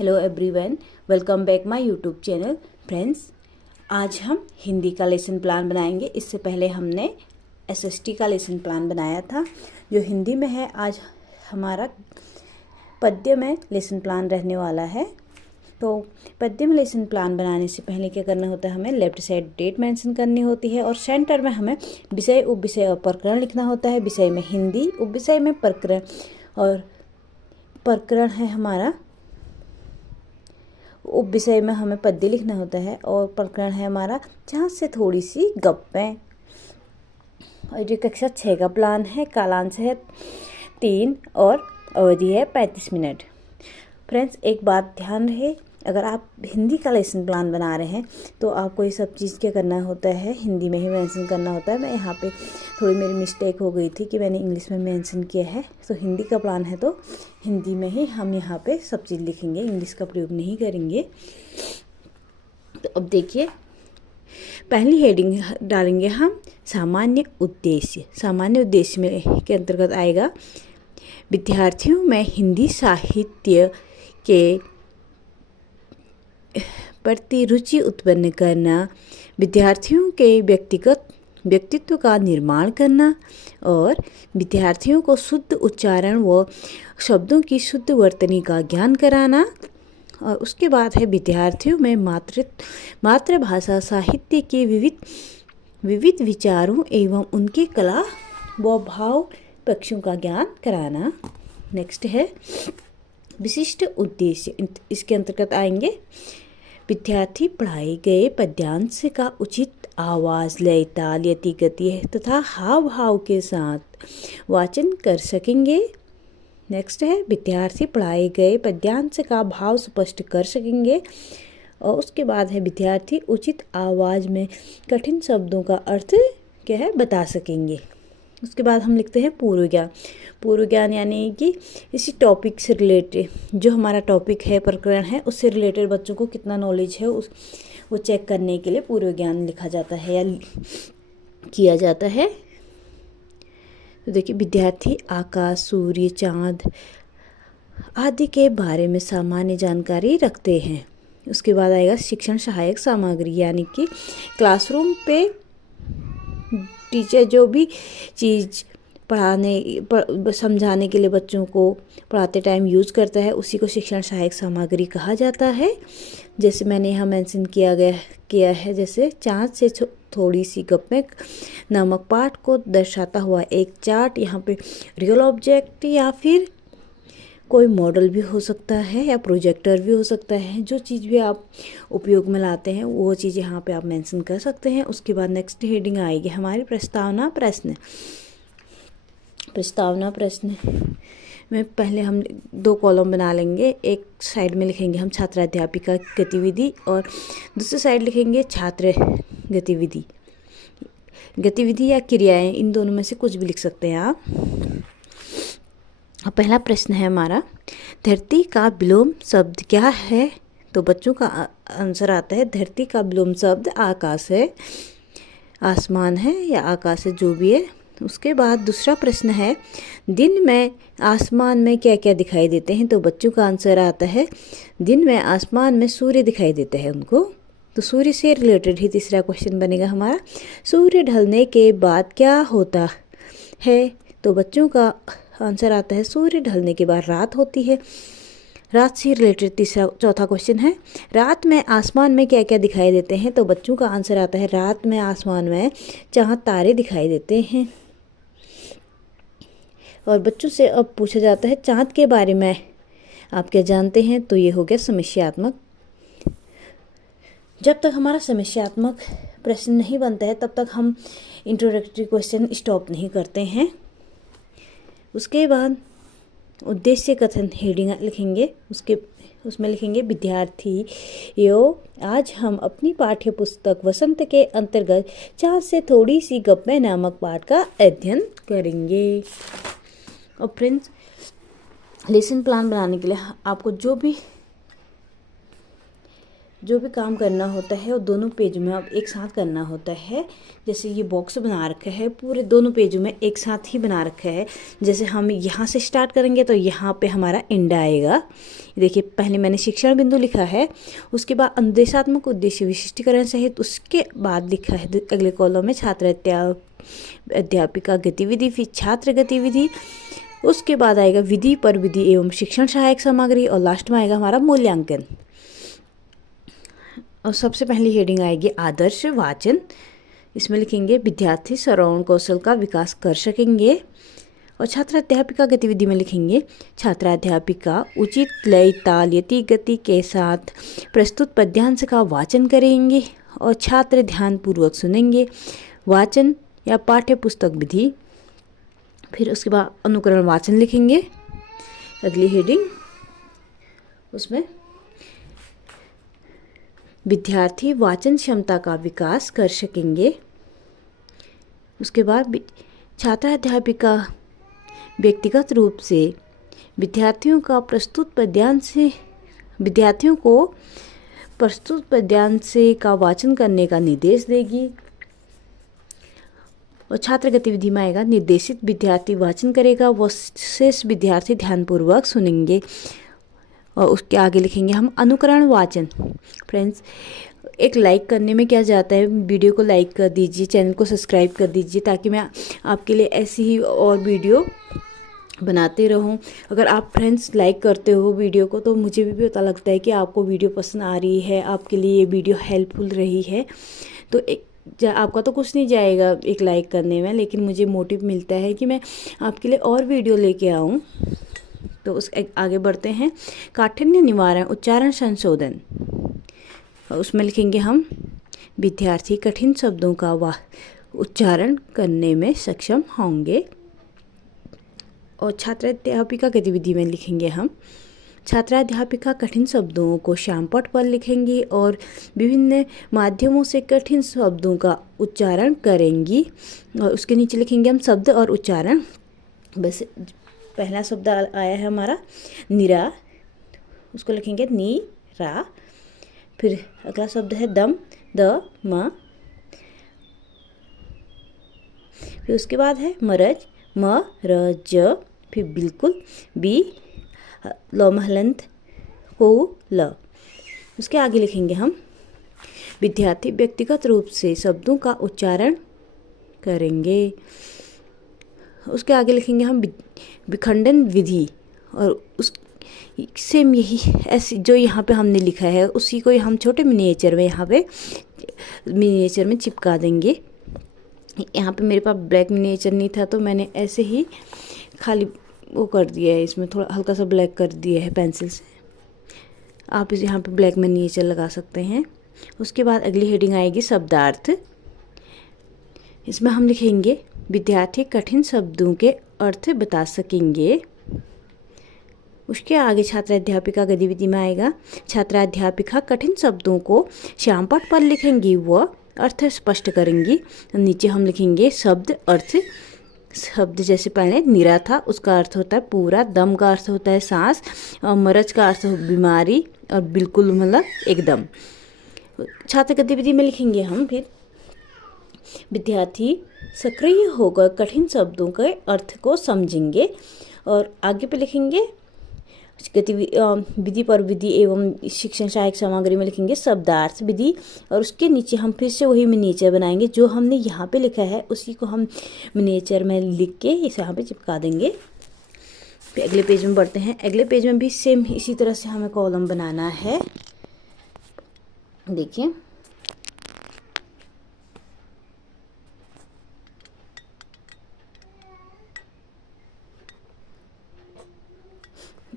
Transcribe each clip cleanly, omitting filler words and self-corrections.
Hello everyone, welcome back my YouTube channel. Friends, आज हम हिंदी का लेसन प्लान बनाएंगे। इससे पहले हमने एसएसटी का लेसन प्लान बनाया था जो हिंदी में है। आज हमारा पद्य में लेसन प्लान रहने वाला है। तो पद्य में लेसन प्लान बनाने से पहले क्या करना होता है, हमें लेफ्ट साइड डेट मेंशन करनी होती है और सेंटर में हमें विषय, उपविषय और प्रकरण लिखना होता है। विषय में हिंदी, उपविषय में प्रकरण, और प्रकरण है हमारा, उप विषय में हमें पद्य लिखना होता है और प्रकरण है हमारा जहाँ से थोड़ी सी गप्पें। और ये कक्षा 6 का प्लान है। कालांश है 3 और अवधि है 35 मिनट। फ्रेंड्स, एक बात ध्यान रहे, अगर आप हिंदी का लेसन प्लान बना रहे हैं तो आपको ये सब चीज़ क्या करना होता है, हिंदी में ही मेंशन करना होता है। मैं यहाँ पे थोड़ी मेरी मिस्टेक हो गई थी कि मैंने इंग्लिश में मेंशन किया है। तो हिंदी का प्लान है तो हिंदी में ही हम यहाँ पे सब चीज़ लिखेंगे, इंग्लिश का प्रयोग नहीं करेंगे। तो अब देखिए, पहली हेडिंग डालेंगे हम सामान्य उद्देश्य। सामान्य उद्देश्य में के अंतर्गत आएगा विद्यार्थियों में हिंदी साहित्य के प्रति रुचि उत्पन्न करना, विद्यार्थियों के व्यक्तित्व का निर्माण करना और विद्यार्थियों को शुद्ध उच्चारण व शब्दों की शुद्ध वर्तनी का ज्ञान कराना। और उसके बाद है विद्यार्थियों में मातृभाषा साहित्य के विविध विचारों एवं उनके कला व भाव पक्षों का ज्ञान कराना। नेक्स्ट है विशिष्ट उद्देश्य। इसके अंतर्गत आएंगे विद्यार्थी पढ़ाए गए पद्यांश का उचित आवाज़, लय, ताल, यति, गति तथा हाव भाव के साथ वाचन कर सकेंगे। नेक्स्ट है विद्यार्थी पढ़ाए गए पद्यांश का भाव स्पष्ट कर सकेंगे। और उसके बाद है विद्यार्थी उचित आवाज़ में कठिन शब्दों का अर्थ क्या है बता सकेंगे। उसके बाद हम लिखते हैं पूर्व ज्ञान। पूर्व ज्ञान यानी कि इसी टॉपिक से रिलेटेड, जो हमारा टॉपिक है, प्रकरण है, उससे रिलेटेड बच्चों को कितना नॉलेज है वो चेक करने के लिए पूर्व ज्ञान लिखा जाता है या किया जाता है। तो देखिए, विद्यार्थी आकाश, सूर्य, चाँद आदि के बारे में सामान्य जानकारी रखते हैं। उसके बाद आएगा शिक्षण सहायक सामग्री, यानी कि क्लासरूम पे टीचर जो भी चीज़ समझाने के लिए बच्चों को पढ़ाते टाइम यूज़ करता है उसी को शिक्षण सहायक सामग्री कहा जाता है। जैसे मैंने यहाँ मेंशन किया है, जैसे चाँद से थोड़ी सी गप्पें नामक पाठ को दर्शाता हुआ एक चार्ट। यहाँ पे रियल ऑब्जेक्ट या फिर कोई मॉडल भी हो सकता है या प्रोजेक्टर भी हो सकता है। जो चीज़ भी आप उपयोग में लाते हैं वो चीज़ यहाँ पे आप मेंशन कर सकते हैं। उसके बाद नेक्स्ट हेडिंग आएगी हमारी प्रस्तावना प्रश्न। प्रस्तावना प्रश्न में पहले हम 2 कॉलम बना लेंगे। एक साइड में लिखेंगे हम छात्र अध्यापिका गतिविधि और दूसरी साइड लिखेंगे छात्र गतिविधि या क्रियाएं। इन दोनों में से कुछ भी लिख सकते हैं आप। अब पहला प्रश्न है हमारा, धरती का विलोम शब्द क्या है? तो बच्चों का आंसर आता है धरती का विलोम शब्द आकाश है, आसमान है या आकाश है, जो भी है। उसके बाद दूसरा प्रश्न है, दिन में आसमान में क्या क्या दिखाई देते हैं? तो बच्चों का आंसर आता है दिन में आसमान में सूर्य दिखाई देता है उनको। तो सूर्य से रिलेटेड ही तीसरा क्वेश्चन बनेगा हमारा, सूर्य ढलने के बाद क्या होता है? तो बच्चों का आंसर आता है सूर्य ढलने के बाद रात होती है। रात से रिलेटेड चौथा क्वेश्चन है, रात में आसमान में क्या क्या दिखाई देते हैं? तो बच्चों का आंसर आता है रात में आसमान में चाँद तारे दिखाई देते हैं। और बच्चों से अब पूछा जाता है चाँद के बारे में आप क्या जानते हैं? तो ये हो गया समस्यात्मक। जब तक हमारा समस्यात्मक प्रश्न नहीं बनता है तब तक हम इंट्रोडक्टरी क्वेश्चन स्टॉप नहीं करते हैं। उसके बाद उद्देश्य कथन हेडिंग लिखेंगे। उसमें लिखेंगे विद्यार्थियों, आज हम अपनी पाठ्य पुस्तक वसंत के अंतर्गत चाँद से थोड़ी सी गप्पें नामक पाठ का अध्ययन करेंगे। और फ्रेंड्स, लेसन प्लान बनाने के लिए आपको जो भी जो भी काम करना होता है वो दोनों पेजों में अब एक साथ करना होता है। जैसे ये बॉक्स बना रखा है, पूरे दोनों पेजों में एक साथ ही बना रखा है। जैसे हम यहाँ से स्टार्ट करेंगे तो यहाँ पे हमारा एंड आएगा। देखिए, पहले मैंने शिक्षण बिंदु लिखा है, उसके बाद अनुदेशात्मक उद्देश्य विशिष्टीकरण सहित, उसके बाद लिखा है अगले कॉलम में छात्र अध्यापिका गतिविधि, फिर छात्र गतिविधि, उसके बाद आएगा विधि पर विधि एवं शिक्षण सहायक सामग्री, और लास्ट में आएगा हमारा मूल्यांकन। और सबसे पहली हेडिंग आएगी आदर्श वाचन। इसमें लिखेंगे विद्यार्थी श्रवण कौशल का विकास कर सकेंगे। और छात्राध्यापिका गतिविधि में लिखेंगे छात्राध्यापिका उचित लय ताल यति गति के साथ प्रस्तुत पद्यांश का वाचन करेंगे और छात्र ध्यानपूर्वक सुनेंगे। वाचन या पाठ्य पुस्तक विधि। फिर उसके बाद अनुकरण वाचन लिखेंगे अगली हेडिंग, उसमें विद्यार्थी वाचन क्षमता का विकास कर सकेंगे। उसके बाद छात्राध्यापिका व्यक्तिगत रूप से विद्यार्थियों को प्रस्तुत पद्यांश का वाचन करने का निर्देश देगी। और छात्र गतिविधि में आएगा निर्देशित विद्यार्थी वाचन करेगा, वो शेष विद्यार्थी ध्यानपूर्वक सुनेंगे। और उसके आगे लिखेंगे हम अनुकरण वाचन। फ्रेंड्स, एक लाइक करने में क्या जाता है, वीडियो को लाइक कर दीजिए, चैनल को सब्सक्राइब कर दीजिए, ताकि मैं आपके लिए ऐसी ही और वीडियो बनाते रहूं। अगर आप फ्रेंड्स लाइक करते हो वीडियो को तो मुझे भी पता लगता है कि आपको वीडियो पसंद आ रही है, आपके लिए ये वीडियो हेल्पफुल रही है। तो आपका तो कुछ नहीं जाएगा एक लाइक करने में, लेकिन मुझे मोटिव मिलता है कि मैं आपके लिए और वीडियो लेके आऊँ। तो उस आगे बढ़ते हैं काठिन्य निवारण उच्चारण संशोधन। उसमें लिखेंगे हम विद्यार्थी कठिन शब्दों का उच्चारण करने में सक्षम होंगे। और छात्राध्यापिका गतिविधि में लिखेंगे हम छात्राध्यापिका कठिन शब्दों को श्यामपट्ट पर लिखेंगी और विभिन्न माध्यमों से कठिन शब्दों का उच्चारण करेंगी। और उसके नीचे लिखेंगे हम शब्द और उच्चारण। बस पहला शब्द आया है हमारा निरा, उसको लिखेंगे नी रा। फिर अगला शब्द है दम, द म। फिर उसके बाद है मरज, म र ज। फिर बिल्कुल, बी लोमहलंत को ल। उसके आगे लिखेंगे हम विद्यार्थी व्यक्तिगत रूप से शब्दों का उच्चारण करेंगे। उसके आगे लिखेंगे हम विखंडन विधि। और उस सेम यही ऐसे जो यहाँ पे हमने लिखा है उसी को हम छोटे मिनिएचर में यहाँ पे मिनिएचर में चिपका देंगे। यहाँ पे मेरे पास ब्लैक मिनिएचर नहीं था तो मैंने ऐसे ही खाली वो कर दिया है, इसमें थोड़ा हल्का सा ब्लैक कर दिया है पेंसिल से। आप इस यहाँ पे ब्लैक मिनिएचर लगा सकते हैं। उसके बाद अगली हेडिंग आएगी शब्दार्थ। इसमें हम लिखेंगे विद्यार्थी कठिन शब्दों के अर्थ बता सकेंगे। उसके आगे छात्राध्यापिका गतिविधि में आएगा छात्राध्यापिका कठिन शब्दों को श्यामपट्ट पर लिखेंगी व अर्थ स्पष्ट करेंगी। नीचे हम लिखेंगे शब्द अर्थ। शब्द जैसे पहले निरा था, उसका अर्थ होता है पूरा, दम का अर्थ होता है सांस, और मरज का अर्थ बीमारी, और बिल्कुल मतलब एकदम। छात्र गतिविधि में लिखेंगे हम फिर विद्यार्थी सक्रिय होकर कठिन शब्दों के अर्थ को समझेंगे। और आगे पे लिखेंगे विधि पर विधि एवं शिक्षण सहायक सामग्री में लिखेंगे शब्दार्थ विधि। और उसके नीचे हम फिर से वही मिनिएचर बनाएंगे जो हमने यहाँ पे लिखा है, उसी को हम मिनिएचर में लिख के इसे यहाँ पे चिपका देंगे। फिर अगले पेज में बढ़ते हैं। अगले पेज में भी सेम इसी तरह से हमें कॉलम बनाना है। देखिए,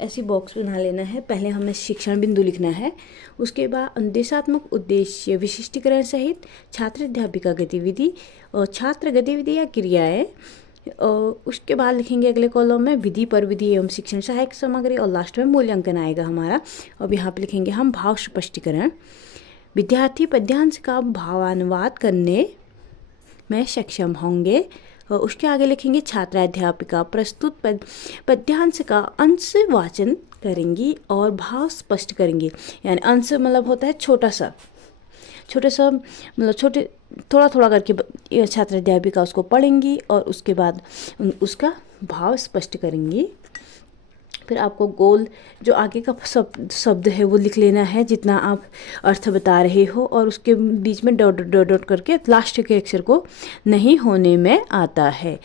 ऐसी बॉक्स बना लेना है। पहले हमें शिक्षण बिंदु लिखना है, उसके बाद अनुदेशात्मक उद्देश्य विशिष्टीकरण सहित छात्राध्यापिका गतिविधि और छात्र गतिविधि या क्रियाएं। और उसके बाद लिखेंगे अगले कॉलम में विधि पर विधि एवं शिक्षण सहायक सामग्री, और लास्ट में मूल्यांकन आएगा हमारा। अब यहाँ पे लिखेंगे हम भाव स्पष्टीकरण। विद्यार्थी पद्यांश का भावानुवाद करने में सक्षम होंगे। और उसके आगे लिखेंगे छात्राध्यापिका प्रस्तुत पद्यांश का अंश वाचन करेंगी और भाव स्पष्ट करेंगी। यानी अंश मतलब होता है छोटा सा मतलब छोटे थोड़ा थोड़ा करके छात्र अध्यापिका उसको पढ़ेंगी और उसके बाद उसका भाव स्पष्ट करेंगी। फिर आपको गोल जो आगे का शब्द है वो लिख लेना है जितना आप अर्थ बता रहे हो, और उसके बीच में डॉट डॉट डॉट करके लास्ट के अक्षर को नहीं होने में आता है।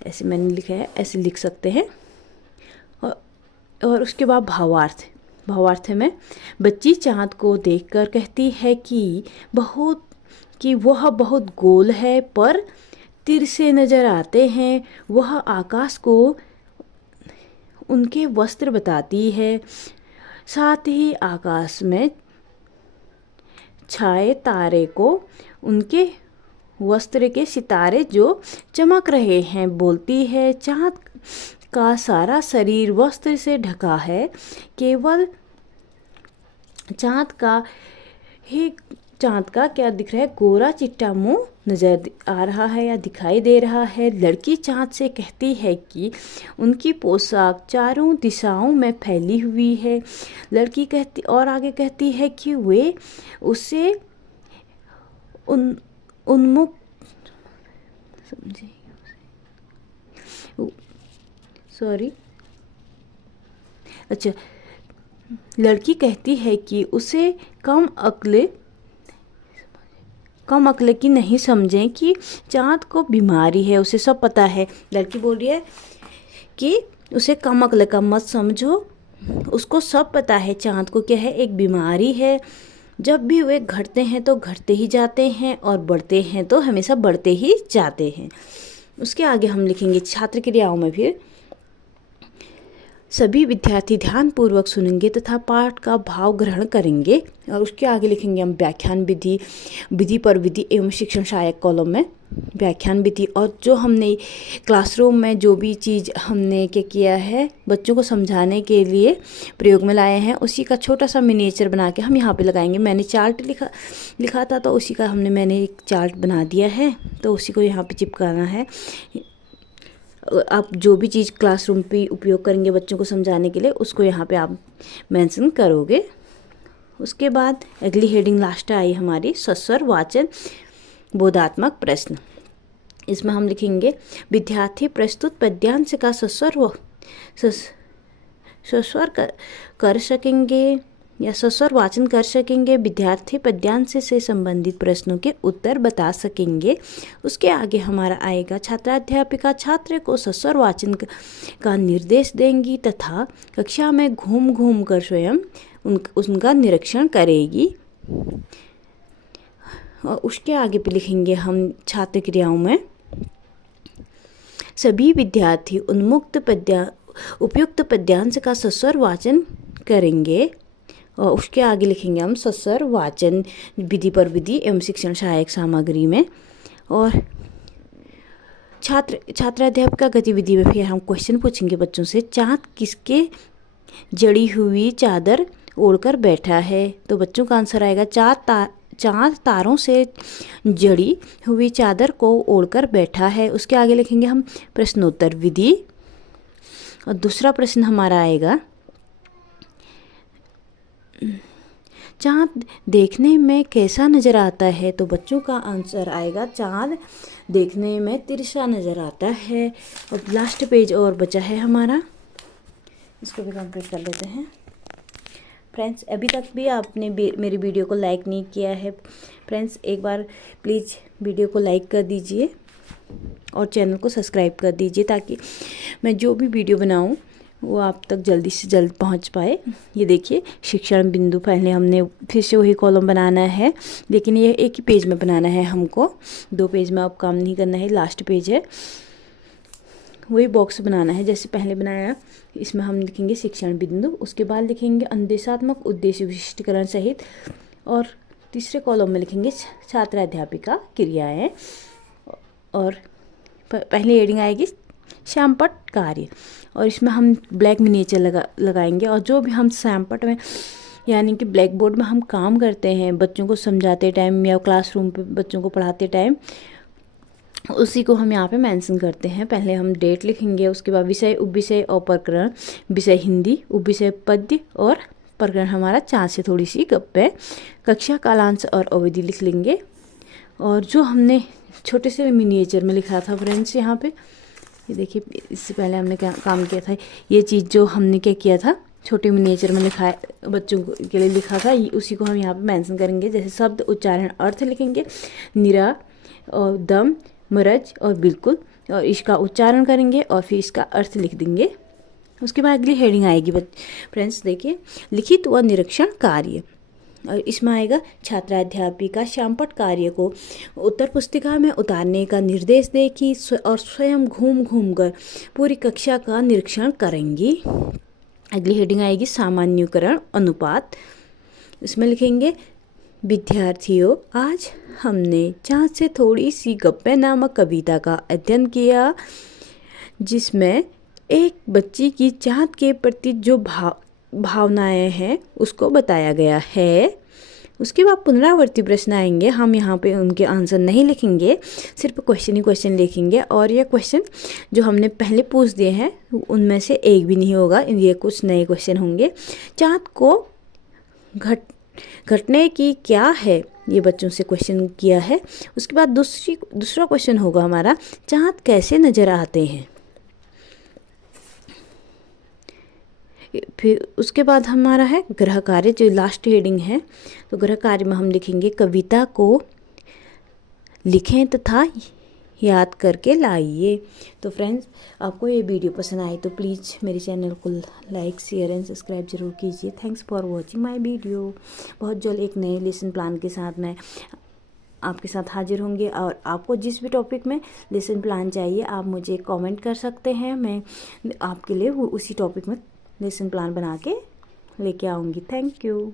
ऐसे मैंने लिखा है, ऐसे लिख सकते हैं। और उसके बाद भावार्थ में बच्ची चाँद को देखकर कहती है कि वह बहुत गोल है पर तिरछे नज़र आते हैं। वह आकाश को उनके वस्त्र बताती है, साथ ही आकाश में छाए तारे को उनके वस्त्र के सितारे जो चमक रहे हैं बोलती है। चाँद का सारा शरीर वस्त्र से ढका है, केवल चाँद का क्या दिख रहा है, गोरा चिट्टा मुंह नजर आ रहा है या दिखाई दे रहा है। लड़की चाँद से कहती है कि उनकी पोशाक चारों दिशाओं में फैली हुई है। लड़की आगे कहती है कि वे उससे उन्मुख लड़की कहती है कि उसे कम अक्ल की नहीं समझें कि चाँद को बीमारी है, उसे सब पता है। लड़की बोल रही है कि उसे कम अक्ल का मत समझो, उसको सब पता है चाँद को क्या है, एक बीमारी है। जब भी वे घटते हैं तो घटते ही जाते हैं और बढ़ते हैं तो हमेशा बढ़ते ही जाते हैं। उसके आगे हम लिखेंगे छात्र क्रियाओं में फिर सभी विद्यार्थी ध्यानपूर्वक सुनेंगे तथा पाठ का भाव ग्रहण करेंगे। और उसके आगे लिखेंगे हम व्याख्यान विधि पर विधि एवं शिक्षण सहायक कॉलम में व्याख्यान विधि। और जो हमने क्लासरूम में जो भी चीज़ हमने क्या किया है बच्चों को समझाने के लिए प्रयोग में लाए हैं, उसी का छोटा सा मिनिएचर बना के हम यहाँ पे लगाएंगे। मैंने चार्ट लिखा था तो उसी का मैंने एक चार्ट बना दिया है, तो उसी को यहाँ पे चिपकाना है। आप जो भी चीज़ क्लासरूम पे उपयोग करेंगे बच्चों को समझाने के लिए उसको यहाँ पे आप मेंशन करोगे। उसके बाद अगली हेडिंग लास्ट आई हमारी सस्वर वाचन बोधात्मक प्रश्न। इसमें हम लिखेंगे विद्यार्थी प्रस्तुत पद्यांश का सस्वर कर सकेंगे या सस्वर वाचन कर सकेंगे। विद्यार्थी पद्यांश से संबंधित प्रश्नों के उत्तर बता सकेंगे। उसके आगे हमारा आएगा छात्राध्यापिका छात्र को सस्वर वाचन का निर्देश देंगी तथा कक्षा में घूम घूम कर स्वयं उनका निरीक्षण करेगी। और उसके आगे पे लिखेंगे हम छात्र क्रियाओं में सभी विद्यार्थी उपयुक्त पद्यांश का सस्वर वाचन करेंगे। और उसके आगे लिखेंगे हम सस्वर वाचन विधि पर विधि एवं शिक्षण सहायक सामग्री में। और छात्राध्यापिका गतिविधि में फिर हम क्वेश्चन पूछेंगे बच्चों से, चाँद किसके जड़ी हुई चादर ओढ़कर बैठा है? तो बच्चों का आंसर आएगा चाँद तारों से जड़ी हुई चादर को ओढ़कर बैठा है। उसके आगे लिखेंगे हम प्रश्नोत्तर विधि। और दूसरा प्रश्न हमारा आएगा चाँद देखने में कैसा नज़र आता है? तो बच्चों का आंसर आएगा चाँद देखने में तिरछा नज़र आता है। और लास्ट पेज और बचा है हमारा, इसको भी कंप्लीट कर लेते हैं। फ्रेंड्स अभी तक भी आपने मेरी वीडियो को लाइक नहीं किया है फ्रेंड्स, एक बार प्लीज़ वीडियो को लाइक कर दीजिए और चैनल को सब्सक्राइब कर दीजिए ताकि मैं जो भी वीडियो बनाऊं वो आप तक जल्दी से जल्द पहुंच पाए। ये देखिए शिक्षण बिंदु, पहले हमने फिर से वही कॉलम बनाना है, लेकिन ये एक ही पेज में बनाना है हमको, 2 पेज में अब काम नहीं करना है। लास्ट पेज है वही बॉक्स बनाना है जैसे पहले बनाया। इसमें हम लिखेंगे शिक्षण बिंदु, उसके बाद लिखेंगे अनुदेशात्मक उद्देश्य विशिष्टीकरण सहित, और तीसरे कॉलम में लिखेंगे छात्राध्यापिका क्रियाएँ। और पहली हेडिंग आएगी श्यामपट कार्य, और इसमें हम ब्लैक मिनिएचर लगाएंगे। और जो भी हम श्यामपट में यानी कि ब्लैक बोर्ड में हम काम करते हैं बच्चों को समझाते टाइम या क्लासरूम पे बच्चों को पढ़ाते टाइम, उसी को हम यहाँ पे मेंशन करते हैं। पहले हम डेट लिखेंगे, उसके बाद विषय, उपविषय और प्रकरण। विषय हिंदी, उपविषय पद्य और प्रकरण हमारा चाँद से थोड़ी सी गप्पे। कक्षा, कालांश और अवधि लिख लेंगे। और जो हमने छोटे से मिनिएचर में लिखा था फ्रेंड्स, यहाँ पे ये देखिए, इससे पहले हमने क्या काम किया था, ये चीज़ जो हमने क्या किया था छोटे मिनिएचर में लिखा है, बच्चों के लिए लिखा था, उसी को हम यहाँ पे मेंशन करेंगे। जैसे शब्द, उच्चारण, अर्थ लिखेंगे। निरा और दम, मरज और बिल्कुल, और इसका उच्चारण करेंगे और फिर इसका अर्थ लिख देंगे। उसके बाद अगली हेडिंग आएगी फ्रेंड्स, देखिए, लिखित व निरीक्षण कार्य। और इसमें आएगा छात्राध्यापिका श्यामपट्ट कार्य को उत्तर पुस्तिका में उतारने का निर्देश देगी और स्वयं घूम घूम कर पूरी कक्षा का निरीक्षण करेंगी। अगली हेडिंग आएगी सामान्यीकरण अनुपात। इसमें लिखेंगे, विद्यार्थियों, आज हमने चाँद से थोड़ी सी गप्पे नामक कविता का अध्ययन किया, जिसमें एक बच्ची की चाँद के प्रति जो भावनाएं हैं उसको बताया गया है। उसके बाद पुनरावर्ती प्रश्न आएंगे, हम यहाँ पे उनके आंसर नहीं लिखेंगे, सिर्फ क्वेश्चन ही क्वेश्चन लिखेंगे। और ये क्वेश्चन जो हमने पहले पूछ दिए हैं उनमें से एक भी नहीं होगा, ये कुछ नए क्वेश्चन होंगे। चाँद को घटने की क्या है, ये बच्चों से क्वेश्चन किया है। उसके बाद दूसरा क्वेश्चन होगा हमारा, चाँद कैसे नज़र आते हैं। फिर उसके बाद हमारा है गृह कार्य, जो लास्ट हेडिंग है। तो गृह कार्य में हम लिखेंगे, कविता को लिखें तथा याद करके लाइए। तो फ्रेंड्स, आपको ये वीडियो पसंद आए तो प्लीज़ मेरे चैनल को लाइक, शेयर एंड सब्सक्राइब जरूर कीजिए। Thanks for watching my video. बहुत जल्द एक नए लेसन प्लान के साथ मैं आपके साथ हाजिर होंगे। और आपको जिस भी टॉपिक में लेसन प्लान चाहिए आप मुझे कमेंट कर सकते हैं, मैं आपके लिए उसी टॉपिक में लेसन प्लान बना के लेके आऊँगी। Thank you.